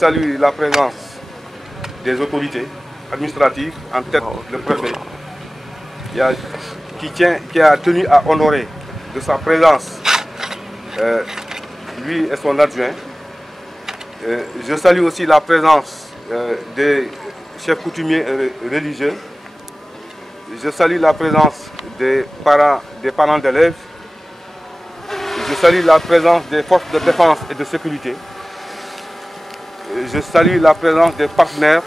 salue la présence des autorités administratives, en tête le préfet, qui a tenu à honorer de sa présence lui et son adjoint. Je salue aussi la présence des chefs coutumiers et religieux. Je salue la présence des parents d'élèves. Je salue la présence des forces de défense et de sécurité. Je salue la présence des partenaires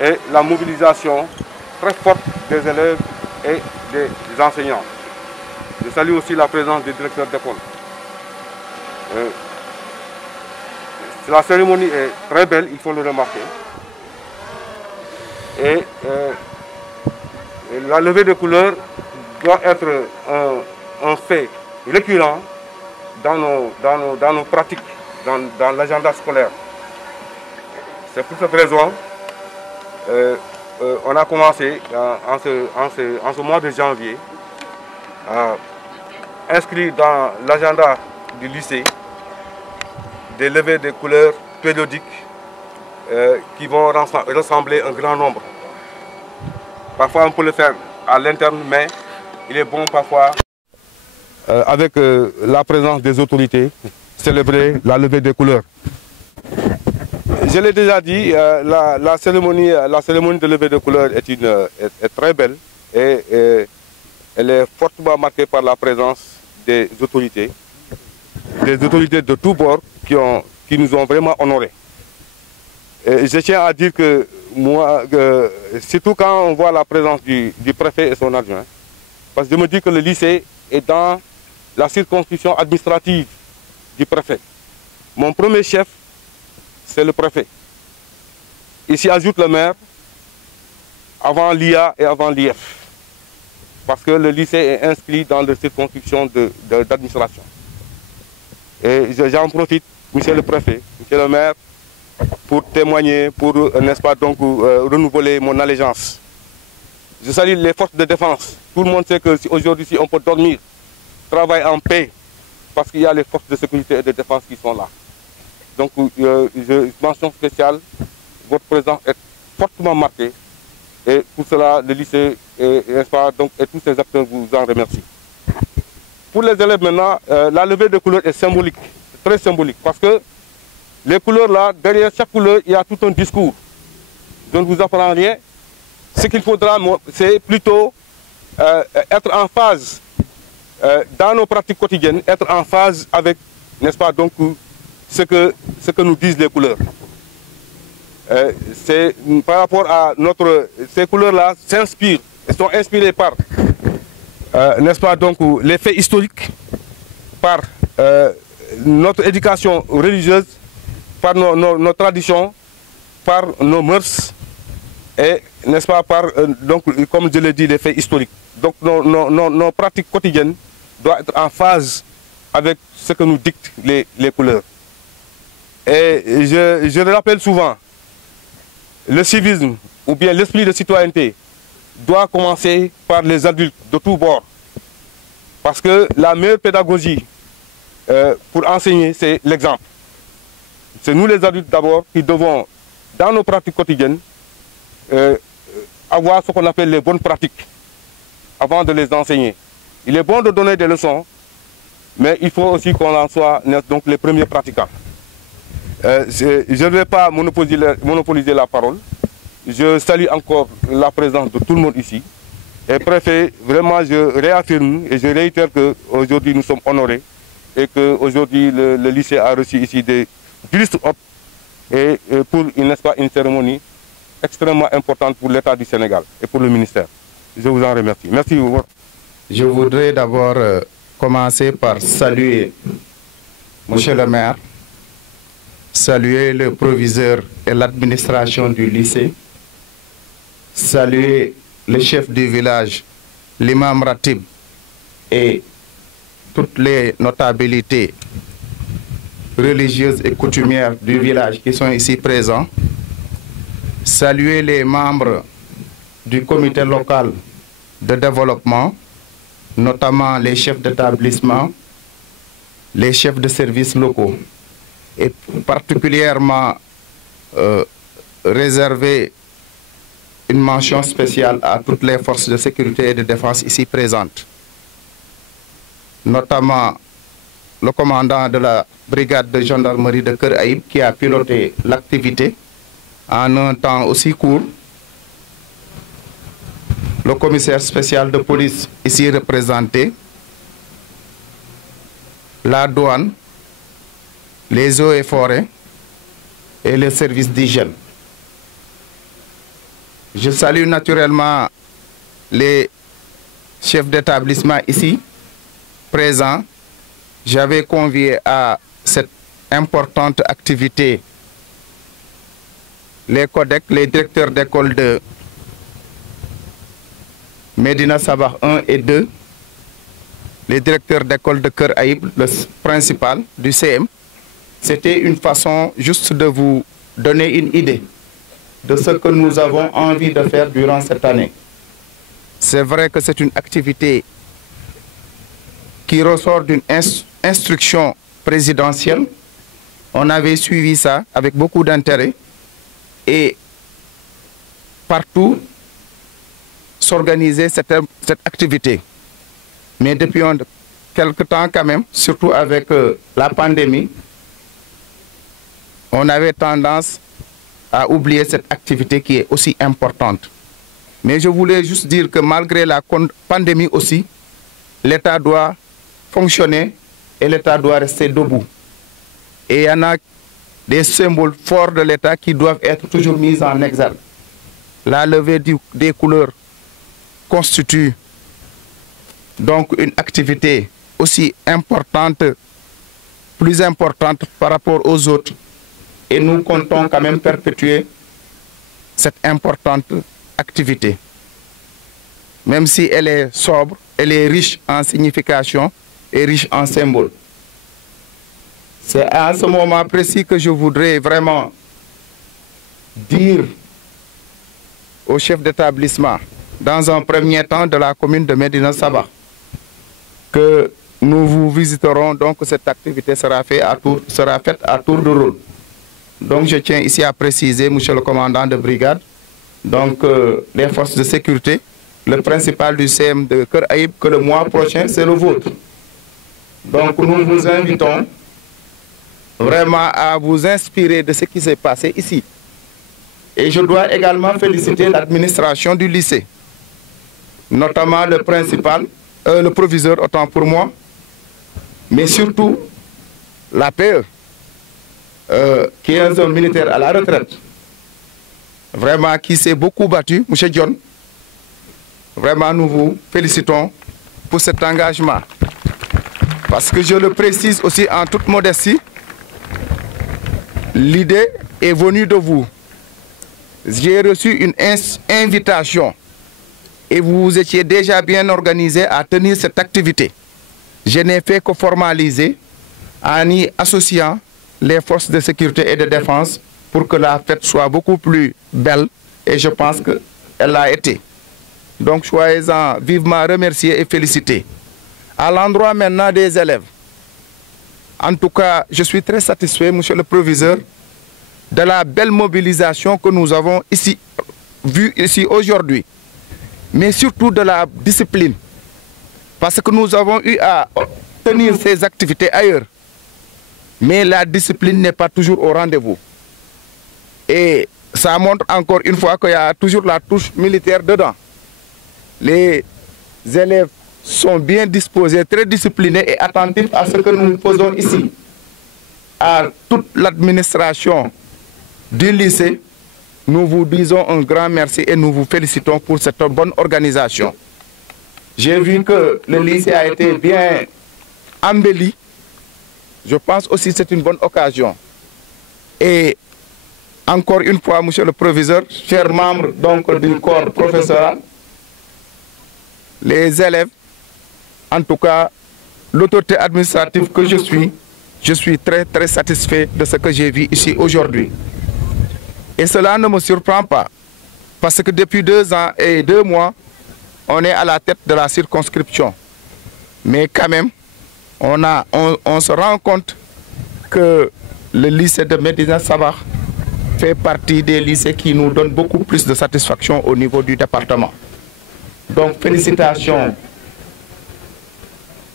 et la mobilisation très forte des élèves et des enseignants. Je salue aussi la présence des directeurs d'école. La cérémonie est très belle, il faut le remarquer. Et la levée des couleurs doit être un fait récurrent dans nos pratiques, dans l'agenda scolaire. C'est pour cette raison on a commencé en ce mois de janvier inscrit dans l'agenda du lycée des levées de couleurs périodiques qui vont rassembler un grand nombre. Parfois on peut le faire à l'interne, mais il est bon parfois avec la présence des autorités, célébrer la levée des couleurs. Je l'ai déjà dit, la cérémonie de levée des couleurs est très belle et elle est fortement marquée par la présence des autorités de tous bords qui nous ont vraiment honorés. Et je tiens à dire que moi, surtout quand on voit la présence du préfet et son adjoint, parce que je me dis que le lycée est dans la circonscription administrative du préfet. Mon premier chef, c'est le préfet. Ici ajoute le maire, avant l'IA et avant l'IF. Parce que le lycée est inscrit dans la circonscription d'administration. Et j'en profite, monsieur le préfet, monsieur le maire, pour témoigner, pour, n'est-ce pas, donc, renouveler mon allégeance. Je salue les forces de défense. Tout le monde sait qu'aujourd'hui, on peut dormir, travailler en paix, parce qu'il y a les forces de sécurité et de défense qui sont là. Donc, mention spéciale, votre présence est fortement marquée. Et pour cela, le lycée et tous ses acteurs vous en remercient. Pour les élèves maintenant, la levée de couleurs est symbolique, très symbolique, parce que les couleurs là, derrière chaque couleur, il y a tout un discours. Je ne vous apprends rien. Ce qu'il faudra, c'est plutôt être en phase, dans nos pratiques quotidiennes, être en phase avec, n'est-ce pas, donc, ce que nous disent les couleurs. C'est par rapport à ces couleurs-là sont inspirées par, n'est-ce pas, donc, les faits historiques, par notre éducation religieuse, par nos traditions, par nos mœurs, et, n'est-ce pas, par, donc, comme je l'ai dit, les faits historiques. Donc, nos pratiques quotidiennes doivent être en phase avec ce que nous dictent les couleurs. Et je le rappelle souvent, le civisme ou bien l'esprit de citoyenneté doit commencer par les adultes de tous bords. Parce que la meilleure pédagogie pour enseigner, c'est l'exemple. C'est nous les adultes d'abord qui devons, dans nos pratiques quotidiennes, avoir ce qu'on appelle les bonnes pratiques avant de les enseigner. Il est bon de donner des leçons, mais il faut aussi qu'on en soit donc les premiers pratiquants. Je ne vais pas monopoliser la parole. Je salue encore la présence de tout le monde ici. Et préfet, vraiment, je réaffirme et je réitère qu'aujourd'hui nous sommes honorés et qu'aujourd'hui le lycée a reçu ici des juristes hôtes et pour une cérémonie extrêmement importante pour l'État du Sénégal et pour le ministère. Je vous en remercie. Merci. Je voudrais d'abord commencer par saluer monsieur le maire, saluer le proviseur et l'administration du lycée, saluer le chef du village, l'imam Ratib et toutes les notabilités religieuses et coutumières du village qui sont ici présents, saluer les membres du comité local de développement, notamment les chefs d'établissement, les chefs de services locaux, et particulièrement réserver une mention spéciale à toutes les forces de sécurité et de défense ici présentes, notamment le commandant de la brigade de gendarmerie de Keur Aïb qui a piloté l'activité en un temps aussi court, le commissaire spécial de police ici représenté, la douane, les eaux et forêts et les services d'hygiène. Je salue naturellement les chefs d'établissement ici présents. J'avais convié à cette importante activité les CODEC, les directeurs d'école de Médina Sabakh 1 et 2, les directeurs d'école de Keur Aïb, le principal du CM. C'était une façon juste de vous donner une idée de ce que nous avons envie de faire durant cette année. C'est vrai que c'est une activité qui ressort d'une instruction présidentielle. On avait suivi ça avec beaucoup d'intérêt et partout s'organiser cette activité. Mais depuis quelque temps quand même, surtout avec la pandémie, on avait tendance à oublier cette activité qui est aussi importante. Mais je voulais juste dire que malgré la pandémie aussi, l'État doit fonctionner et l'État doit rester debout. Et il y en a des symboles forts de l'État qui doivent être toujours mis en exergue. La levée des couleurs constitue donc une activité aussi importante, plus importante par rapport aux autres. Et nous comptons quand même perpétuer cette importante activité. Même si elle est sobre, elle est riche en signification et riche en symboles. C'est à ce moment précis que je voudrais vraiment dire au chef d'établissement, dans un premier temps de la commune de Médina Sabakh, que nous vous visiterons, donc cette activité sera faite à tour de rôle. Donc je tiens ici à préciser, monsieur le commandant de brigade, donc les forces de sécurité, le principal du CM de Keur Aïb, que le mois prochain c'est le vôtre. Donc nous vous invitons vraiment à vous inspirer de ce qui s'est passé ici. Et je dois également féliciter l'administration du lycée, notamment le principal, le proviseur autant pour moi, mais surtout la PE, qui est un militaire à la retraite, vraiment qui s'est beaucoup battu, M. John. Vraiment, nous vous félicitons pour cet engagement. Parce que je le précise aussi en toute modestie, l'idée est venue de vous. J'ai reçu une invitation et vous étiez déjà bien organisé à tenir cette activité. Je n'ai fait que formaliser en y associant les forces de sécurité et de défense pour que la fête soit beaucoup plus belle et je pense qu'elle l'a été. Donc soyez-en vivement remerciés et félicités. À l'endroit maintenant des élèves, en tout cas, je suis très satisfait, monsieur le proviseur, de la belle mobilisation que nous avons vue ici aujourd'hui, mais surtout de la discipline, parce que nous avons eu à tenir ces activités ailleurs, mais la discipline n'est pas toujours au rendez-vous. Et ça montre encore une fois qu'il y a toujours la touche militaire dedans. Les élèves sont bien disposés, très disciplinés et attentifs à ce que nous faisons ici. À toute l'administration du lycée, nous vous disons un grand merci et nous vous félicitons pour cette bonne organisation. J'ai vu que le lycée a été bien embelli. Je pense aussi que c'est une bonne occasion. Et encore une fois, monsieur le proviseur, chers membres donc, du corps professoral, les élèves, en tout cas, l'autorité administrative que je suis très très satisfait de ce que j'ai vu ici aujourd'hui. Et cela ne me surprend pas, parce que depuis 2 ans et 2 mois, on est à la tête de la circonscription. Mais quand même, on se rend compte que le lycée de Médina Sabakh fait partie des lycées qui nous donnent beaucoup plus de satisfaction au niveau du département. Donc félicitations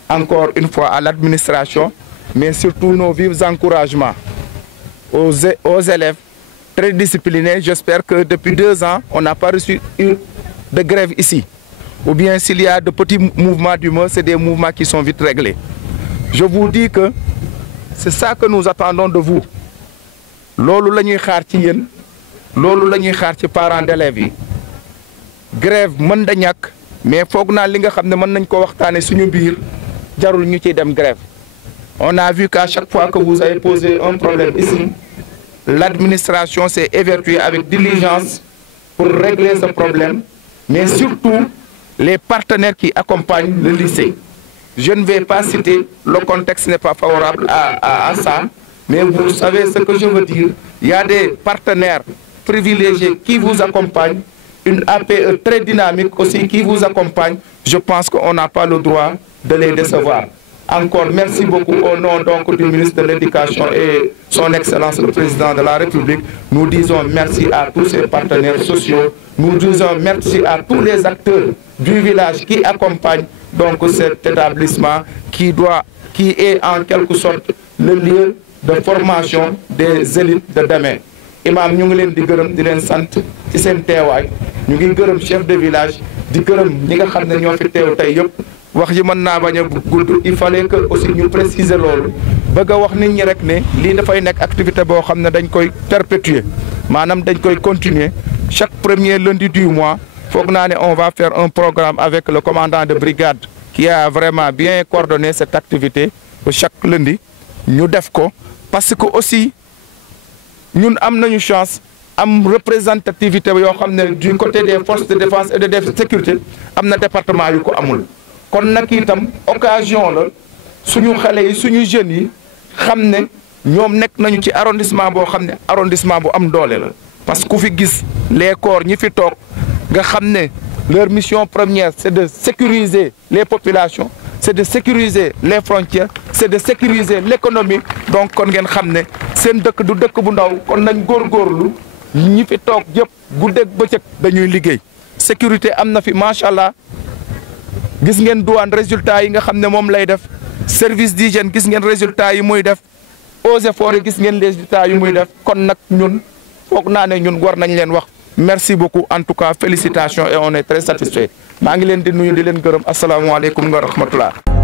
encore une fois à l'administration, mais surtout nos vifs encouragements aux élèves très disciplinés. J'espère que depuis 2 ans, on n'a pas reçu de grève ici. Ou bien s'il y a de petits mouvements d'humeur, c'est des mouvements qui sont vite réglés. Je vous dis que c'est ça que nous attendons de vous. Lolu lañuy xaar ci yeen, lolu lañuy xaar ci parents d'élèves yi. Grève mën da ñak, mais foog naa li nga xam ne mën nañ ko waxtaane suñu biir jarul ñu ciy dem grève. On a vu qu'à chaque fois que vous avez posé un problème ici, l'administration s'est évertuée avec diligence pour régler ce problème, mais surtout les partenaires qui accompagnent le lycée. Je ne vais pas citer, le contexte n'est pas favorable à ça, mais vous savez ce que je veux dire. Il y a des partenaires privilégiés qui vous accompagnent, une APE très dynamique aussi qui vous accompagne. Je pense qu'on n'a pas le droit de les décevoir. Encore merci beaucoup au nom donc du ministre de l'Éducation et son Excellence le Président de la République. Nous disons merci à tous ces partenaires sociaux. Nous disons merci à tous les acteurs du village qui accompagnent donc cet établissement qui est en quelque sorte le lieu de formation des élites de demain. Imam ñu ngi leen di gërëm di leen sant ci seen teewaay ñu ngi gërëm chef de village di gërëm ñi nga xam ne ñoo fi teew tey yëpp wax ji mën naa bañ a gudd il fallait que aussi ñu préciser loolu bëgg a wax nit ñi rek ne lii dafay nekk activité boo xam ne dañ koy perpétuer maanaam dañ koy continuer chaque premier lundi du mois. Foog naa ne on va faire un programme avec le commandant de brigade qui a vraiment bien coordonné cette activité chaque lundi ñu def ko parce que aussi ñun am nañu chance am représentativité yoo xam ne du côté des forces de défense et de sécurité am na département yu ko amul kon nag itam occasion la suñu xale yi suñu jeunes yi xam ne ñoom nekk nañu ci arrondissement boo xam ne arrondissement bu am doole la parce que ku fi gis les corps ñi fi toog nga xam ne leur mission première c'est de sécuriser les populations, c'est de sécuriser les frontières, c'est de sécuriser l'économie. Donc kon ngeen xam ne seen dëkk du dëkk bu ndaw kon nañ góorgóorlu ñi fi toog yëpp guddeeg bëccëg dañuy liggéey sécurité am na fi macha allah gis ngeen douane résultat yi nga xam ne moom lay def service d'hygiène gis ngeen résultat yi muy def eaux et forêts gis ngeen résultat yi muy def kon nag ñun foog naa ne ñun war nañ leen wax merci beaucoup en tout cas félicitations et on est très satisfait maa ngi leen di nuyu di leen gërëm asalaamaaleykum wa rahmatullah